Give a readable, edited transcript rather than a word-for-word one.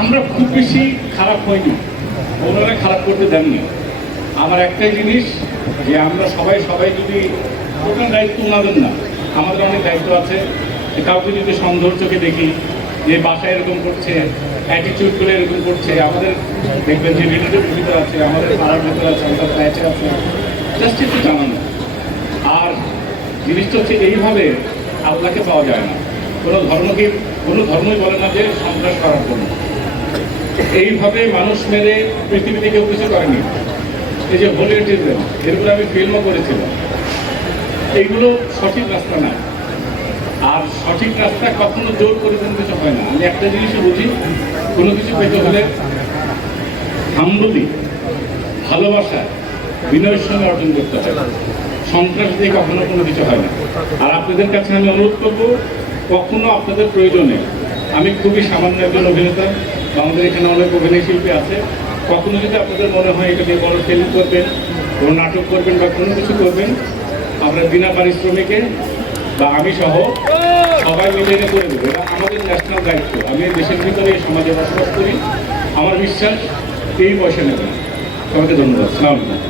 আমরা খুব বেশি খারাপ হইনি, ওনারা খারাপ করতে দেননি। আমার একটাই জিনিস যে আমরা সবাই যদি ওটার দায়িত্ব ওনাদের না, আমাদের অনেক দায়িত্ব আছে। কাউকে যদি সন্দেহ চোখে দেখি যে বাসায় এরকম করছে, অ্যাটিটিউড করে এরকম করছে, আমাদের দেখবেন যে রিলেটিভের ভিতরে আছে, আমাদের পাড়ার ভিতরে আছে, আমাদের ফ্ল্যাটে আছে, জাস্ট একটু জানানো। আর জিনিসটা হচ্ছে এইভাবে আল্লাহকে পাওয়া যায় না। কোনো ধর্মই বলে না যে সন্ত্রাস করার জন্য। এইভাবে মানুষ মেরে পৃথিবীতে কেউ কিছু করেনি। এই যে ভলিউটিজম, এরপরে আমি ফিল্মও করেছিলাম। এইগুলো সঠিক রাস্তা না। আর সঠিক রাস্তা কখনো জোর করে কোনো কিছু হয় না। আমি একটা জিনিসই বুঝি, কোনো কিছু পেতে হলে হাম্বলি, ভালোবাসা, বিনয়ের সঙ্গে অর্জন করতে হয়। সন্ত্রাস দিয়ে কখনো কোনো কিছু হয় না। আর আপনাদের কাছে আমি অনুরোধ করবো, কখনো আপনাদের প্রয়োজনে, আমি খুবই সামান্য একজন অভিনেতা, আমাদের এখানে অনেক অভিনয় শিল্পী আছে, কখনো যদি আপনাদের মনে হয় এটা নিয়ে বড় ফিল্ম করবেন, কোনো নাটক করবেন বা কোনো কিছু করবেন, আমরা বিনা পারিশ্রমিকে বা আমি সহ সবাই মিলে এনে করে দেবো। এটা আমাদের ন্যাশনাল দায়িত্ব। আমি দেশের ভিতরে এই সমাজে বসবাস করি, আমার বিশ্বাস এই পয়সা নেবেন। সবাইকে ধন্যবাদ। আসসালামু আলাইকুম।